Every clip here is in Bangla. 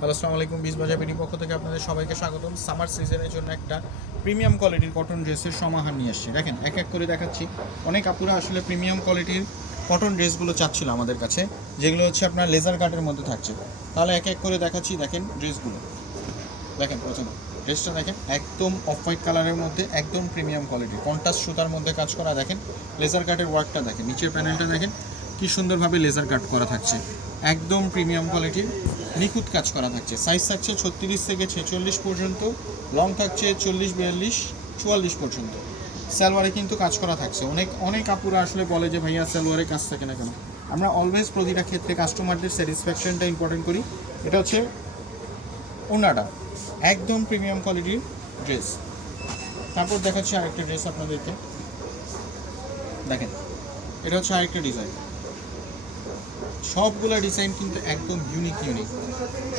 হ্যালো, আসসালামু আলাইকুম। বিশ বাজার বিডি পক্ষ থেকে আপনাদের সবাইকে স্বাগতম। সামার সিজনের জন্য একটা প্রিমিয়াম কোয়ালিটির কটন ড্রেসের সমাহার নিয়ে আসছি। দেখেন, এক এক করে দেখাচ্ছি। অনেক আপুরা আসলে প্রিমিয়াম কোয়ালিটির কটন ড্রেসগুলো চাচ্ছিল আমাদের কাছে, যেগুলো হচ্ছে আপনার লেজার কাটের মধ্যে থাকছে। তাহলে এক এক করে দেখাচ্ছি। দেখেন ড্রেসগুলো, দেখেন প্রথমে ড্রেসটা দেখেন, একদম অফ হোয়াইট কালারের মধ্যে, একদম প্রিমিয়াম কোয়ালিটি, কন্ট্রাস্ট সুতার মধ্যে কাজ করা। দেখেন লেজার কাটের ওয়ার্কটা দেখেন, নিচের প্যানেলটা দেখেন কি সুন্দরভাবে লেজার কাট করা থাকছে। একদম প্রিমিয়াম কোয়ালিটির নিখুঁত কাজ করা থাকছে। সাইজ থাকছে 36 থেকে 46 পর্যন্ত, লং থাকছে 40, 42, 44 পর্যন্ত। সালোয়ারে কিন্তু কাজ করা থাকছে। অনেক আপুরা আসলে বলে যে ভাইয়া সালোয়ারে কাজ থাকে না কেন। আমরা অলওয়েজ প্রতিটা ক্ষেত্রে কাস্টমারদের স্যাটিসফ্যাকশনটা ইম্পর্টেন্ট করি। এটা হচ্ছে ওনাটা, একদম প্রিমিয়াম কোয়ালিটির ড্রেস। তারপর দেখাচ্ছি আরেকটা ড্রেস আপনাদেরকে। দেখেন, এটা হচ্ছে আরেকটা ডিজাইন। সবগুলো ডিজাইন কিন্তু একদম ইউনিক।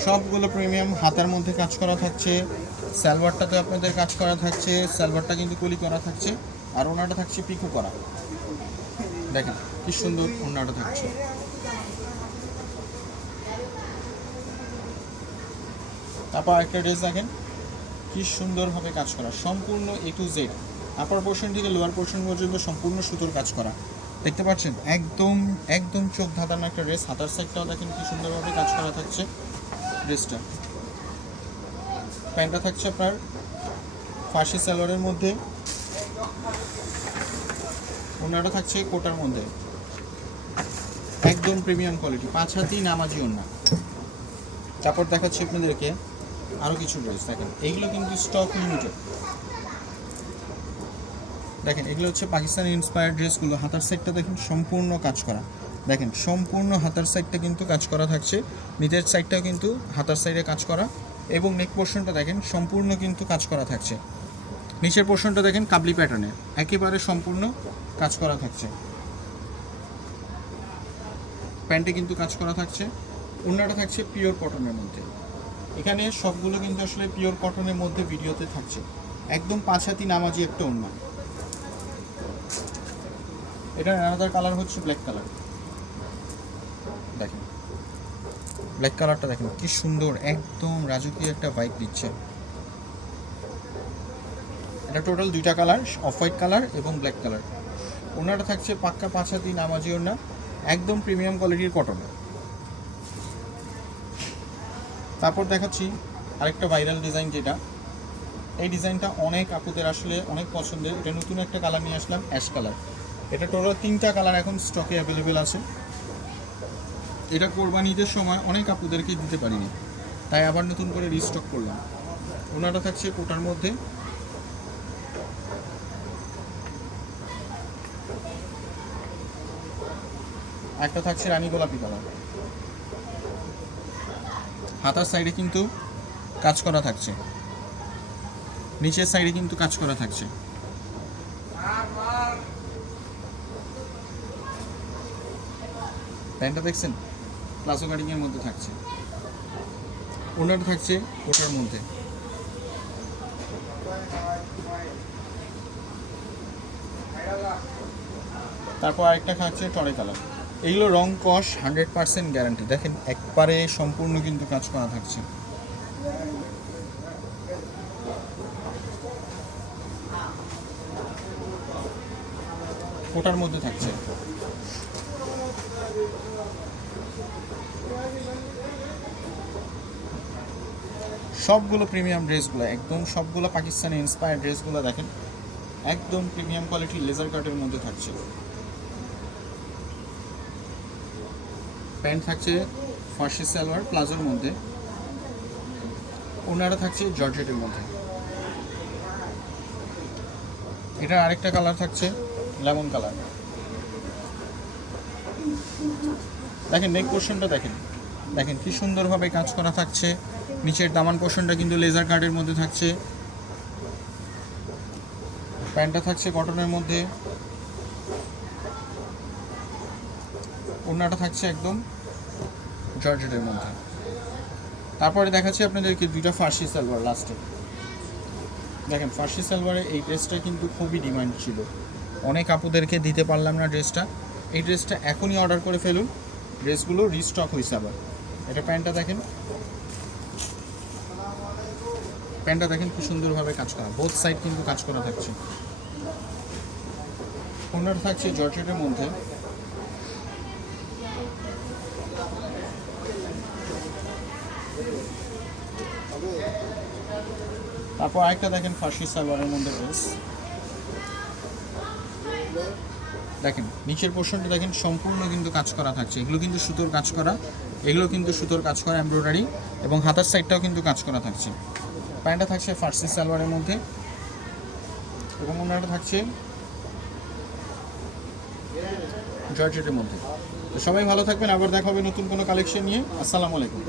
সবগুলো প্রিমিয়াম। হাতার মধ্যে কাজ করা থাকছে, সালোয়ারটাতে আপনাদের কাজ করা থাকছে, সালোয়ারটা কিন্তু কলি করা থাকছে, আর ওনাটা থাকছে পিকো করা। দেখেন কি সুন্দর ওনাটা থাকছে। তারপর আরেকটা ড্রেস দেখেন, কি সুন্দরভাবে কাজ করা, সম্পূর্ণ A to Z, upper portion থেকে লোয়ার পোর্শন পর্যন্ত সম্পূর্ণ সুতোর কাজ করা। দেখতে পাচ্ছেন, একদম একদম চোখ ধাঁধানো একটা ড্রেস। হাতার সাইডটাও দেখেন কি সুন্দরভাবে কাজ করা থাকছে ড্রেসটা। প্যান্টটা থাকছে আপনার ফার্সি সালোয়ারের মধ্যে, ওনাটা থাকছে কোটার মধ্যে, একদম প্রিমিয়াম কোয়ালিটি, 5 হাতি নামাজি ওনা। তারপর দেখাচ্ছি আপনাদেরকে আরও কিছু ড্রেস। দেখেন এইগুলো কিন্তু স্টক লিমিটেড। দেখেন এগুলো হচ্ছে পাকিস্তানি ইন্সপায়ার্ড ড্রেসগুলো। হাতার সাইডটা দেখেন সম্পূর্ণ কাজ করা। দেখেন সম্পূর্ণ হাতার সাইডটা কিন্তু কাজ করা থাকছে, নিচের সাইডটাও কিন্তু হাতার সাইডে কাজ করা, এবং নেক পোর্শনটা দেখেন সম্পূর্ণ কিন্তু কাজ করা থাকছে। নিচের পোর্শনটা দেখেন কাবলি প্যাটার্নের, একেবারে সম্পূর্ণ কাজ করা থাকছে। প্যান্টে কিন্তু কাজ করা থাকছে। ওড়নাটা থাকছে পিওর কটনের মধ্যে। এখানে সবগুলো কিন্তু আসলে পিওর কটনের মধ্যে ভিডিওতে থাকছে। একদম 5 হাতি নামাজি একটা ওড়না। এটার আলাদার কালার হচ্ছে ব্ল্যাক কালার। দেখেন ব্ল্যাক কালারটা দেখেন কি সুন্দর, একদম রাজকীয় একটা ভাইব দিচ্ছে। এটা টোটাল 2টা কালার, অফ হোয়াইট কালার এবং ব্ল্যাক কালার। ওনাটা থাকছে পাক্কা 5 হাতি নামাজি ওড়না, একদম প্রিমিয়াম কোয়ালিটির কটন। তারপর দেখাচ্ছি আরেকটা ভাইরাল ডিজাইন, যেটা এই ডিজাইনটা অনেক আপুদের আসলে অনেক পছন্দের। এটা নতুন একটা কালার নিয়ে আসলাম, অ্যাশ কালার। এটা টোটাল 3টা কালার এখন স্টকে অ্যাভেলেবেল আছে। এটা কোরবানি ঈদের সময় অনেক আপুদেরকে দিতে পারিনি, তাই আবার নতুন করে রিস্টক করলাম। ওনাটা থাকছে কোটার মধ্যে, একটা থাকছে রানী গোলাপি কালার। হাতার সাইডে কিন্তু কাজ করা থাকছে, নিচের সাইডে কিন্তু কাজ করা থাকছে। প্যান্টটা দেখছেন প্লাজো কাটিংয়ের মধ্যে থাকছে, ওনাটা থাকছে কোটার মধ্যে। তারপর আরেকটা থাকছে টরে কালার। এইগুলো রং কস 100% গ্যারান্টি। দেখেন একবারে সম্পূর্ণ কিন্তু কাজ করা থাকছে। কোটার মধ্যে থাকছে। সবগুলো প্রিমিয়াম ড্রেসগুলো, একদম সবগুলো পাকিস্তানি ইন্সপায়ার্ড ড্রেসগুলো দেখেন, একদম প্রিমিয়াম কোয়ালিটির লেজার কাটের মধ্যে থাকছে। প্যান্ট থাকছে ফার্সি সালোয়ার প্লাজোর মধ্যে, ওনারা থাকছে জর্জেটের মধ্যে। এটার আরেকটা কালার থাকছে লেমন কালার। দেখেন নেক পোর্শনটা দেখেন, দেখেন কি সুন্দরভাবে কাজ করা থাকছে। নিচের দামান পোর্শনটা কিন্তু লেজার কাটের মধ্যে থাকছে। প্যান্টটা থাকছে কটনের মধ্যে, ওড়নাটা থাকছে একদম জর্জেটের মধ্যে। তারপরে দেখাচ্ছি আপনাদেরকে 2টা ফার্সি সালোয়ার লাস্টে। দেখেন ফার্সি সালোয়ারে এই ড্রেসটা কিন্তু খুবই ডিমান্ড ছিল, অনেক আপুদেরকে দিতে পারলাম না ড্রেসটা। এই ড্রেসটা এখনই অর্ডার করে ফেলুন, ড্রেসগুলো রিস্টক হয়েছে আবার। এটা প্যান্টটা দেখেন প্যান্টটা দেখেন খুব সুন্দরভাবে কাজ করা, বোথ সাইড কিন্তু কাজ করা থাকছে। ওনাটা থাকছে জর্জেটের মধ্যে। তারপর আরেকটা দেখেন ফার্সি সালোয়ারের মধ্যে ড্রেস। দেখেন নিচের পোর্শনটা দেখেন সম্পূর্ণ কিন্তু কাজ করা থাকছে, এগুলো কিন্তু সুতোর কাজ করা, এগুলো কিন্তু সুতোর কাজ করা এমব্রয়ডারি, এবং হাতার সাইডটাও কিন্তু কাজ করা থাকছে। প্যান্টটা থাকছে ফার্সি সালোয়ারের মধ্যে এবং ওনাটা থাকছে জর্জেটের মধ্যে। তো সবাই ভালো থাকবেন, আবার দেখা হবে নতুন কোনো কালেকশন নিয়ে। আসসালামু আলাইকুম।